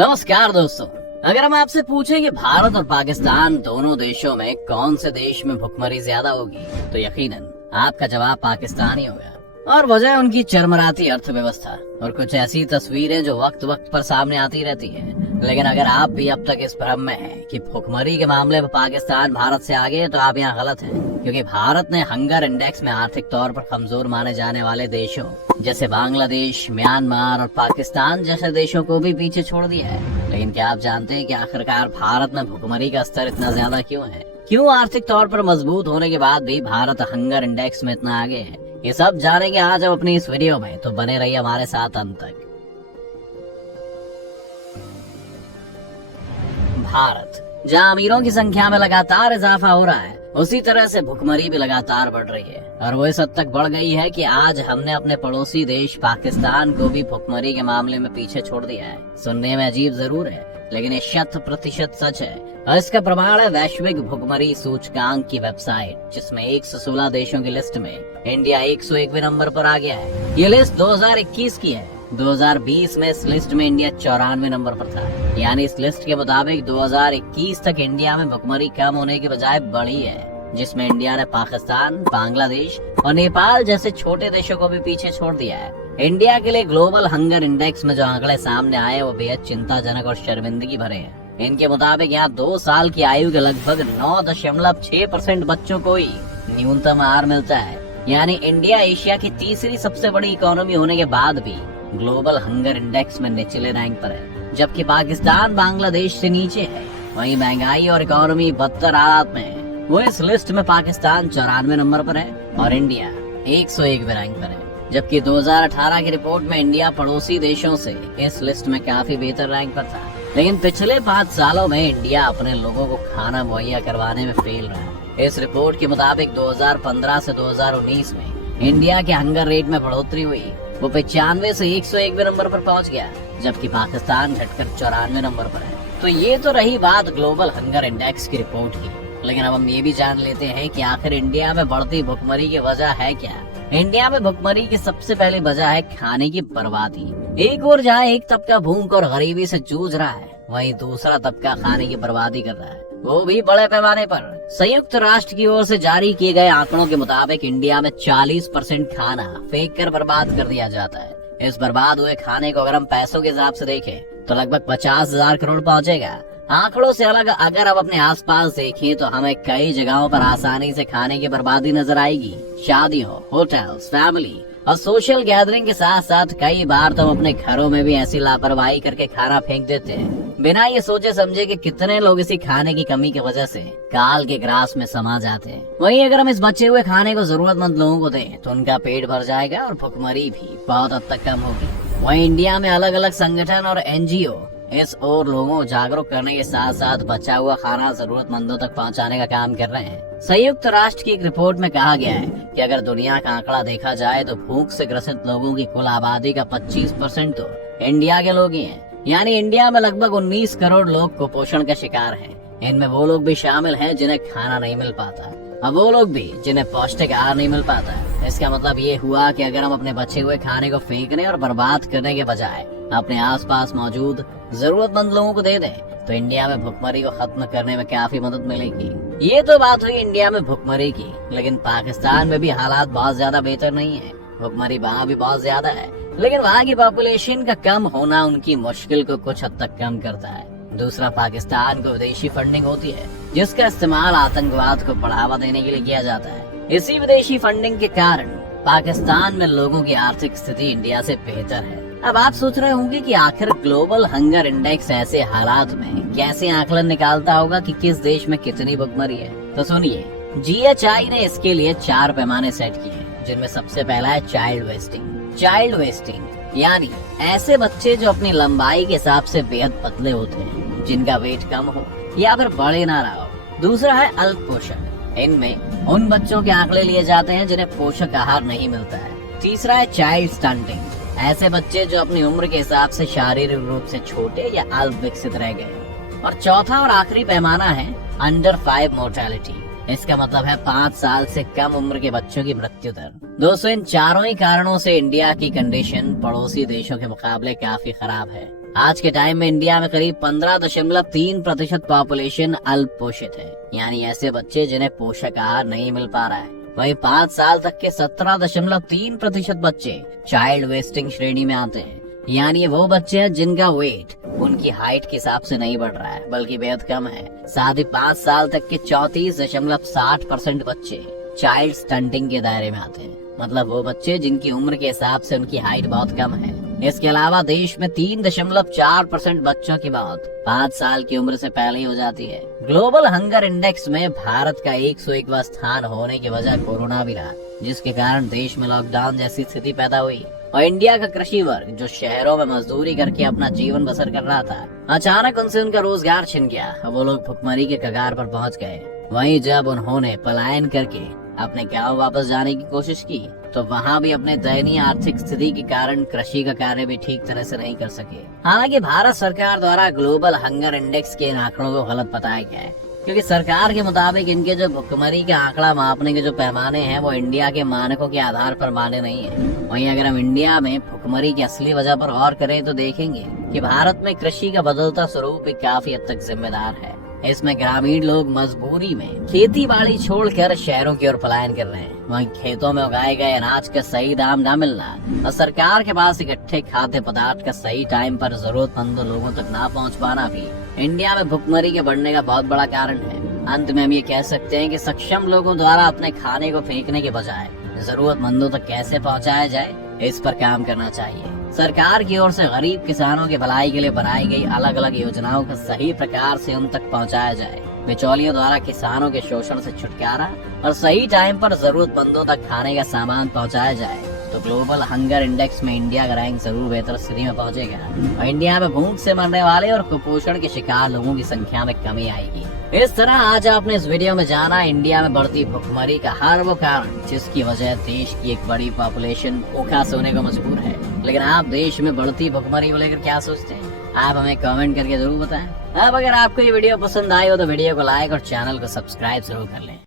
नमस्कार दोस्तों, अगर हम आपसे पूछें कि भारत और पाकिस्तान दोनों देशों में कौन से देश में भुखमरी ज्यादा होगी, तो यकीनन आपका जवाब पाकिस्तान ही होगा। और वजह उनकी चरमराती अर्थव्यवस्था और कुछ ऐसी तस्वीरें जो वक्त वक्त पर सामने आती रहती हैं। लेकिन अगर आप भी अब तक इस भ्रम में हैं कि भुखमरी के मामले में पाकिस्तान भारत से आगे है, तो आप यहाँ गलत हैं, क्योंकि भारत ने हंगर इंडेक्स में आर्थिक तौर पर कमजोर माने जाने वाले देशों जैसे बांग्लादेश, म्यांमार और पाकिस्तान जैसे देशों को भी पीछे छोड़ दिया है। लेकिन क्या आप जानते हैं कि आखिरकार भारत में भुखमरी का स्तर इतना ज्यादा क्यों है? क्यों आर्थिक तौर पर मजबूत होने के बाद भी भारत हंगर इंडेक्स में इतना आगे है? ये सब जानेंगे आज हम अपनी इस वीडियो में, तो बने रहिए हमारे साथ अंत तक। भारत, जहां अमीरों की संख्या में लगातार इजाफा हो रहा है, उसी तरह से भुखमरी भी लगातार बढ़ रही है। और वो इस हद तक बढ़ गई है कि आज हमने अपने पड़ोसी देश पाकिस्तान को भी भुखमरी के मामले में पीछे छोड़ दिया है। सुनने में अजीब जरूर है, लेकिन ये 100% सच है। और इसका प्रमाण है वैश्विक भुखमरी सूचकांक की वेबसाइट, जिसमें 116 देशों की लिस्ट में इंडिया 101वें नंबर पर आ गया है। ये लिस्ट 2021 की है। 2020 में इस लिस्ट में इंडिया 94वें नंबर पर था। यानी इस लिस्ट के मुताबिक 2021 तक इंडिया में भुखमरी कम होने के बजाय बढ़ी है, जिसमें इंडिया ने पाकिस्तान, बांग्लादेश और नेपाल जैसे छोटे देशों को भी पीछे छोड़ दिया है। इंडिया के लिए ग्लोबल हंगर इंडेक्स में जो आंकड़े सामने आए वो बेहद चिंताजनक और शर्मिंदगी भरे हैं। इनके मुताबिक यहाँ 2 साल की आयु के लगभग 9.6% बच्चों को ही न्यूनतम आहार मिलता है। यानी इंडिया एशिया की तीसरी सबसे बड़ी इकोनॉमी होने के बाद भी ग्लोबल हंगर इंडेक्स में निचले रैंक पर है, जबकि पाकिस्तान बांग्लादेश से नीचे है। वहीं महंगाई और इकोनॉमी बदतर हालात में है। वो इस लिस्ट में पाकिस्तान 94वें नंबर पर है और इंडिया 101वें रैंक पर है। जबकि 2018 की रिपोर्ट में इंडिया पड़ोसी देशों से इस लिस्ट में काफी बेहतर रैंक पर था। लेकिन पिछले 5 सालों में इंडिया अपने लोगों को खाना मुहैया करवाने में फेल रहा है। इस रिपोर्ट के मुताबिक 2015 से 2019 में इंडिया के हंगर रेट में बढ़ोतरी हुई। वो 95 से 101वें नंबर पर पहुंच गया, जबकि पाकिस्तान घटकर 94वें नंबर पर है। तो ये तो रही बात ग्लोबल हंगर इंडेक्स की रिपोर्ट की। लेकिन अब हम ये भी जान लेते हैं कि आखिर इंडिया में बढ़ती भुखमरी की वजह है क्या। इंडिया में भुखमरी की सबसे पहली वजह है खाने की बर्बादी। एक ओर जहाँ एक तबका भूख और गरीबी से जूझ रहा है, वहीं दूसरा तबका खाने की बर्बादी कर रहा है, वो भी बड़े पैमाने पर। संयुक्त राष्ट्र की ओर से जारी किए गए आंकड़ों के मुताबिक इंडिया में 40% खाना फेंक कर बर्बाद कर दिया जाता है। इस बर्बाद हुए खाने को अगर हम पैसों के हिसाब से देखें तो लगभग 50,000 करोड़ पहुंचेगा। आंकड़ों से अलग अगर अब अपने आसपास देखें तो हमें कई जगहों पर आसानी से खाने की बर्बादी नजर आएगी। शादियों, होटल्स, फैमिली और सोशल गैदरिंग के साथ साथ कई बार तो हम अपने घरों में भी ऐसी लापरवाही करके खाना फेंक देते हैं, बिना ये सोचे समझे कि कितने लोग इसी खाने की कमी की वजह से काल के ग्रास में समा जाते हैं। वहीं अगर हम इस बचे हुए खाने को जरूरतमंद लोगों को दें तो उनका पेट भर जाएगा और भुखमरी भी बहुत हद तक कम होगी। वहीं इंडिया में अलग अलग संगठन और NGO इस और लोगों को जागरूक करने के साथ साथ बचा हुआ खाना जरूरतमंदों तक पहुंचाने का काम कर रहे हैं। संयुक्त राष्ट्र की एक रिपोर्ट में कहा गया है कि अगर दुनिया का आंकड़ा देखा जाए तो भूख से ग्रसित लोगों की कुल आबादी का 25% तो इंडिया के लोग ही हैं। यानी इंडिया में लगभग 19 करोड़ लोग कुपोषण का शिकार हैं। इनमें वो लोग भी शामिल हैं जिन्हें खाना नहीं मिल पाता, और वो लोग भी जिन्हें पौष्टिक आहार नहीं मिल पाता। इसका मतलब ये हुआ कि अगर हम अपने बचे हुए खाने को फेंकने और बर्बाद करने के बजाय अपने आसपास मौजूद जरूरतमंद लोगों को दे दें तो इंडिया में भुखमरी को खत्म करने में काफी मदद मिलेगी। ये तो बात हुई इंडिया में भुखमरी की, लेकिन पाकिस्तान में भी हालात बहुत ज्यादा बेहतर नहीं है। भुखमरी वहाँ भी बहुत ज्यादा है, लेकिन वहाँ की पॉपुलेशन का कम होना उनकी मुश्किल को कुछ हद तक कम करता है। दूसरा, पाकिस्तान को विदेशी फंडिंग होती है, जिसका इस्तेमाल आतंकवाद को बढ़ावा देने के लिए किया जाता है। इसी विदेशी फंडिंग के कारण पाकिस्तान में लोगों की आर्थिक स्थिति इंडिया से बेहतर है। अब आप सोच रहे होंगे कि आखिर ग्लोबल हंगर इंडेक्स ऐसे हालात में कैसे आकलन निकालता होगा कि किस देश में कितनी भुखमरी है। तो सुनिए, GHI ने इसके लिए 4 पैमाने सेट किए हैं, जिनमें सबसे पहला है चाइल्ड वेस्टिंग। चाइल्ड वेस्टिंग यानी ऐसे बच्चे जो अपनी लंबाई के हिसाब से बेहद पतले होते हैं, जिनका वेट कम हो या फिर बड़े ना रहा हो। दूसरा है अल्प पोषण। इनमें उन बच्चों के आंकड़े लिए जाते हैं जिन्हें पोषक आहार नहीं मिलता है। तीसरा है चाइल्ड स्टंटिंग। ऐसे बच्चे जो अपनी उम्र के हिसाब से शारीरिक रूप से छोटे या अल्प विकसित रह गए। और चौथा और आखिरी पैमाना है अंडर 5 मोर्टेलिटी। इसका मतलब है 5 साल से कम उम्र के बच्चों की मृत्यु दर। दोस्तों, इन चारों ही कारणों से इंडिया की कंडीशन पड़ोसी देशों के मुकाबले काफी खराब है। आज के टाइम में इंडिया में करीब 15.3% पॉपुलेशन अल्प पोषित है, यानी ऐसे बच्चे जिन्हें पोषक आहार नहीं मिल पा रहा है। वहीं 5 साल तक के 17.3% बच्चे चाइल्ड वेस्टिंग श्रेणी में आते हैं, यानी वो बच्चे हैं जिनका वेट उनकी हाइट के हिसाब से नहीं बढ़ रहा है बल्कि बेहद कम है। साथ ही 5 साल तक के 34.60% बच्चे चाइल्ड स्टंटिंग के दायरे में आते हैं, मतलब वो बच्चे जिनकी उम्र के हिसाब से उनकी हाइट बहुत कम है। इसके अलावा देश में 3.4% बच्चों की मौत 5 साल की उम्र से पहले ही हो जाती है। ग्लोबल हंगर इंडेक्स में भारत का 101वां स्थान होने की वजह कोरोना भी रहा, जिसके कारण देश में लॉकडाउन जैसी स्थिति पैदा हुई। और इंडिया का कृषि वर्ग जो शहरों में मजदूरी करके अपना जीवन बसर कर रहा था, अचानक उनसे उनका रोजगार छिन गया। वो लोग भुखमरी के कगार पर पहुंच गए। वहीं जब उन्होंने पलायन करके अपने गांव वापस जाने की कोशिश की तो वहां भी अपने दयनीय आर्थिक स्थिति के कारण कृषि का कार्य भी ठीक तरह से नहीं कर सके। हालांकि भारत सरकार द्वारा ग्लोबल हंगर इंडेक्स के इन आंकड़ों को गलत बताया गया है, क्योंकि सरकार के मुताबिक इनके जो भुखमरी का आंकड़ा मापने के जो पैमाने हैं वो इंडिया के मानकों के आधार पर माने नहीं है। वहीं अगर हम इंडिया में भुखमरी की असली वजह पर गौर करें तो देखेंगे कि भारत में कृषि का बदलता स्वरूप भी काफी हद तक जिम्मेदार है। इसमें ग्रामीण लोग मजबूरी में खेती बाड़ी छोड़कर शहरों की ओर पलायन कर रहे हैं। वहीं खेतों में उगाए गए अनाज का सही दाम न मिलना और सरकार के पास इकट्ठे खाद्य पदार्थ का सही टाइम पर जरूरतमंद लोगों तक न पहुंच पाना भी इंडिया में भुखमरी के बढ़ने का बहुत बड़ा कारण है। अंत में हम ये कह सकते हैं कि सक्षम लोगों द्वारा अपने खाने को फेंकने के बजाय जरूरतमंदों तक कैसे पहुंचाया जाए, इस पर काम करना चाहिए। सरकार की ओर से गरीब किसानों की भलाई के लिए बनाई गई अलग अलग योजनाओं को सही प्रकार से उन तक पहुंचाया जाए। बिचौलियों द्वारा किसानों के शोषण से छुटकारा और सही टाइम पर जरूरतमंदों तक खाने का सामान पहुंचाया जाए तो ग्लोबल हंगर इंडेक्स में इंडिया का रैंक जरूर बेहतर स्थिति में पहुंचेगा और इंडिया में भूख से मरने वाले और कुपोषण के शिकार लोगों की संख्या में कमी आएगी। इस तरह आज आपने इस वीडियो में जाना इंडिया में बढ़ती भुखमरी का हर वो कारण जिसकी वजह देश की एक बड़ी पॉपुलेशन भूखा सोने को मजबूर है। लेकिन आप देश में बढ़ती भुखमरी को लेकर क्या सोचते हैं, आप हमें कमेंट करके जरूर बताएं। अब अगर आपको ये वीडियो पसंद आई हो तो वीडियो को लाइक और चैनल को सब्सक्राइब जरूर कर लें।